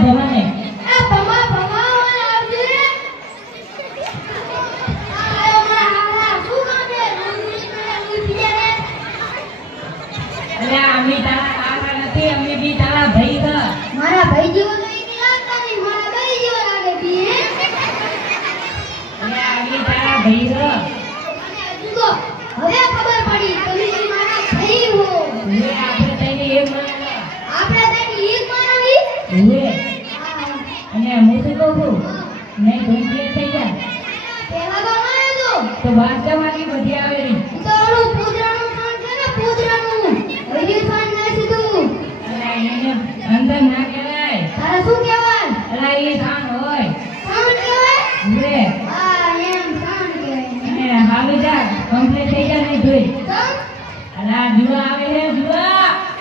ભવાને આ ભમા ભમા આવજે આયો મારા શું કામે રોજી પીએ અરે અમે તારા કાકા નથી અમે બી તારા ભાઈ છે મારા ભાઈ જેવો તો ઈ લાગતા નહીં મારા ભાઈ જેવો લાગે પીએ અરે અમે તારા ભાઈ છે અને હજુ તો હવે ખબર પડી તમે મારા ભાઈ હો લે આપણે તઈને એક માનો આપણે તને એક માનવી લે અને હું શું કહું છું નહીં ઘંટી થઈ જા પેલા તો માર્યો તો વાત જવાની બધી આવે રહી તો ઓલું પૂજરાનું કામ છે ને પૂજરાનું હજી ફાન ના સીધું અરે એને અંદર ના કહેવાય તારે શું કહેવાય અરે એ થાન હોય કામ કહેવાય લે હા એમ કામ કહેવાય અને હાલ જા કમ્પ્લીટ થઈ જા નહીં જોઈ કામ અરે આ જુવા આવે છે જુવા હા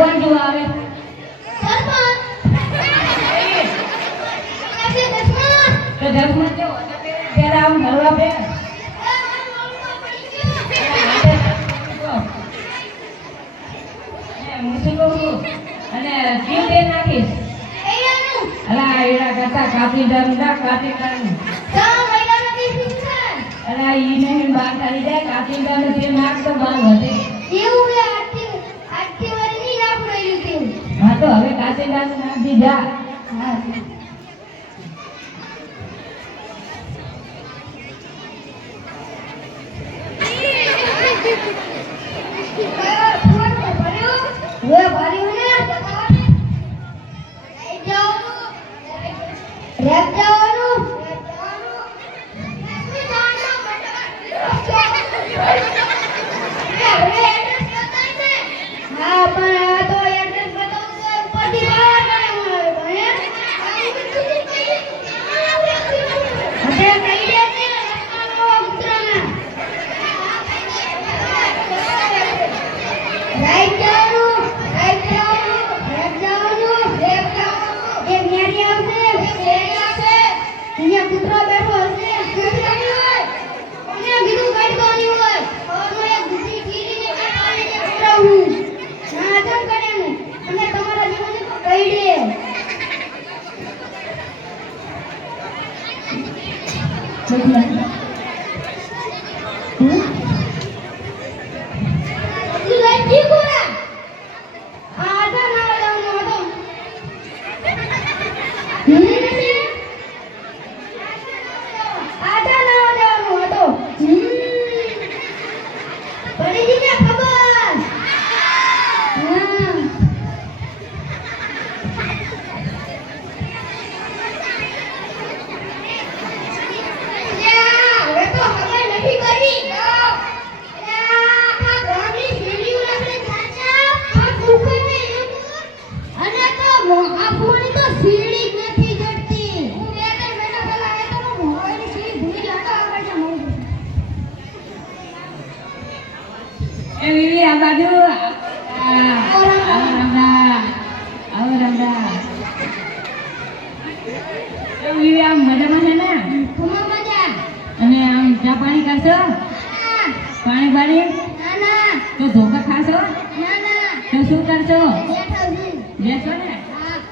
કોણ જોવા આવે તો દસમાં કેવો ત્યારે આવું હલવા બે હું શું કહું છું અને કેમ તે નાખીશ અલા એડા કરતા કાપી દારૂ કાપી દારૂ અલા ઈ નહીં બહાર કાઢી જાય કાપી દારૂ તે નાખ તો બહાર વધે હા તો હવે કાપી દારૂ નાખ દીધા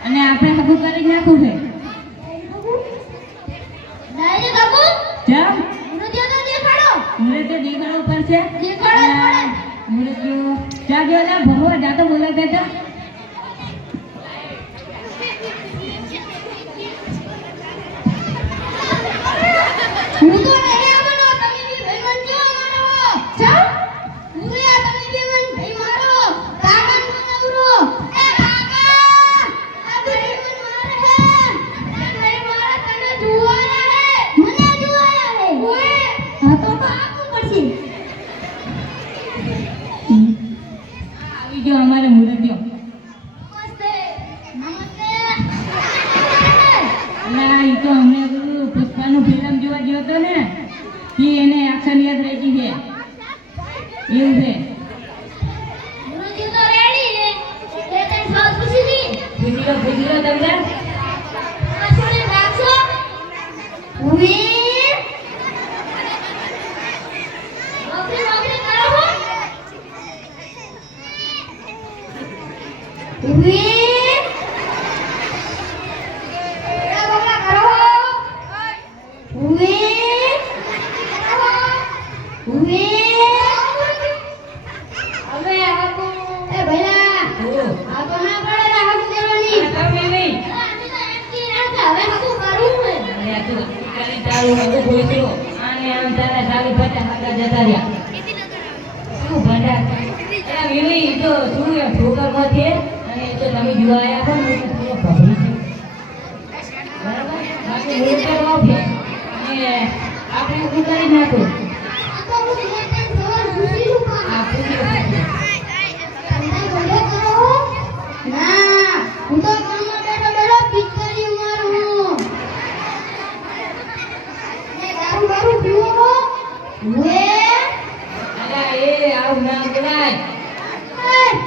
અને આપણે હગું કરી નાખું છે દેખાડવું પડશે ભગવાન જાતો બોલાવી દેતા Juara અલા ઈ તો અમને પેલું પુષ્પાનું ફિલ્મ જોવા ગયો હતો ને કે એને એક્શન યાદ રહી ગઈ છે એવું છે ગુરુજી તો રેડી ને એટલે તને સવાલ પૂછી દી પૂછી લો તમને આસુને રાખશો ઉવે નોકરી નોકરી કરો હો ઉવે બગલા કરો ઉવે ઉવે હવે આપો એ ભૈલા આ તો ના પડે રા હાકુ કરવાની તમે નહીં આની તો એમ કી રાખા હવે હાકુ કરું ને અરે તું કરી ચાલુ હવે બોલજો આને આમ તારા ચાલી પચાસ હાકા જતા રહ્યા શું ભંડાર અરે મિલી તો શું એ ઠોકર માંથી અને એ તો તમે જોવા આવ્યા છો ને તો થોડો ભભરી છે બરાબર બાકી મોટર ઓફ છે અને આપણે શું કરી નાખો આ તો હું તને સવાલ પૂછી લઉં આ પૂછ્યું તમે ભલે કરો ના હું તો કામમાં બેઠો બેઠો પિચકારી મારું ને દારૂ બારૂ પીવો વે અલા એ આવું ના બોલાય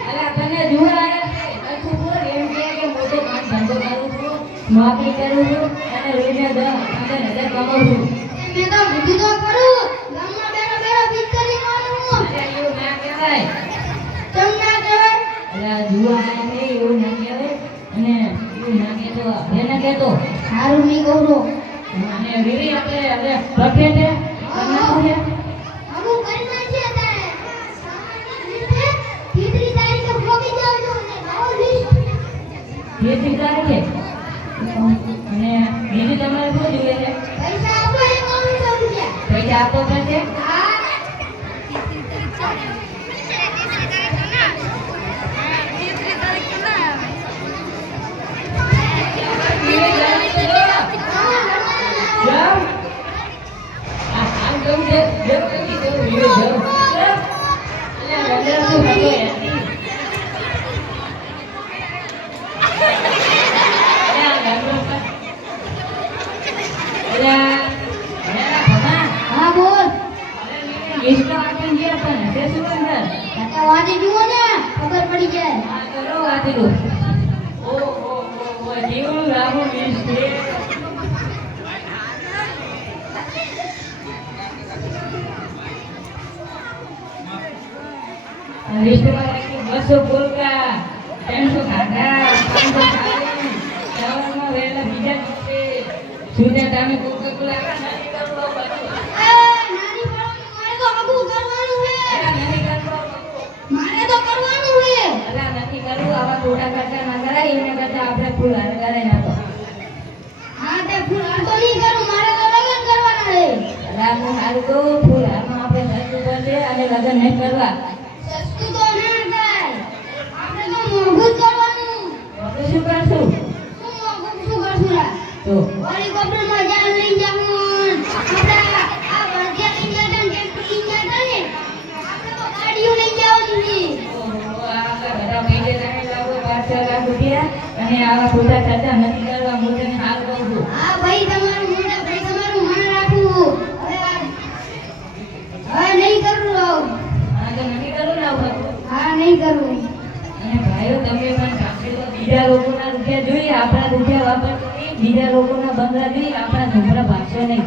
અલા તને જોવા આવ્યા છે તું બોલ એમ કે મોટો કામ ધંધો કરું છું નોકરી કરું છું અને રોજને 10,000 કમાઉં છું મેં તો બુદ્ધિ તો કરું ગામમાં બેઠો બેઠો પિચકારી મારું અરે એવું ના કહેવાય ચમ ના કહેવાય અલા જોવા આવ્યા છે એવું ના કહેવાય અને એવું ના કહેતો એને કહેતો સારું નહીં કહું અને રીરી આપણે હવે ભટકે છે કરનાખું છે અમુક કરી નાખીએ તારે સામાન્ય રીતે 30 તારીખે ભોગી જાવજો ને ભાવ લિસ્ટ જે સ્વીકારે છે અને બીજું તમારે શું જોઈએ છે પૈસા આપો 100 રૂપિયા પૈસા આપવો પડશે હા જાઓ. આમ કેવું છે? જાઓ, પછી કેવું રહ્યું? જાઓ. અલ્યા, વગર શું હતો યાર? અલ્યા, ગામડો પર. અલ્યા, અલ્યા, ભમા. હા બોલ લિસ્ટ આપીને ગયા હતા ને, તે શું અંદર? કાકા વાંચી જુઓ ને ખબર પડી જાય આ કરો વાંચેલું. જીવન લાભો લિસ્ટ છે. લિસ્ટમાં લખ્યું 200 ફુલકા 300 ખાધા 500 ખાલી સવારમાં વહેલા બીજા દિવસે સૂર્ય ટાઈમે કોકા-કોલા નથી કરવો બધું. નાની મારે તો આબુ કરવાનું છે અલા, નથી કરવો બધું. મારે તો કરવાનું છે અલા, નથી કરવું આવા ખોટા ખર્ચા ના કરાય એના કરતા આપણે ફૂલ હાર કરાય નાખો. હા તે ફૂલ તો નહીં કરું મારે તો લગન કરવાના છે અલા, હું સારું કહું ફૂલ હારમાં આપણે સસ્તું કરશે અને લગ્ન નહીં કરવા. સસ્તું તો ના થાય આપણે તો મોંઘું જ કરવાનું તો શું કરશું? શું મોંઘું શું કરશું લા તો હેલિકોપ્ટરમાં જાન લઈ જાવું આપડા આ વર્ધ્યા લઈ ગયા ને ટેમ્પો લઈ ગયા ને આપણે તો ગાડીઓ લઈ જવાની છે આપણા બધા મહિને તમે લાવો 5-6 લાખ રૂપિયા અને આવા ખોટા ખર્ચા નથી કરવા. હું તને હાલ કહું છું. હા ભાઈ તમારું મોઢા ભાઈ તમારું માન રાખવું હવે નહીં કરું રહું આ તો નથી કરવું ને આવું બધું. હા નહીં કરું અને ભાઈઓ તમે પણ આપણે તો બીજા લોકોના રૂપિયા જોઈએ આપણા રૂપિયા વાપરતો નહીં. બીજા લોકોના બંગલા જોઈએ આપણા છોકરા ભાગશો નહીં.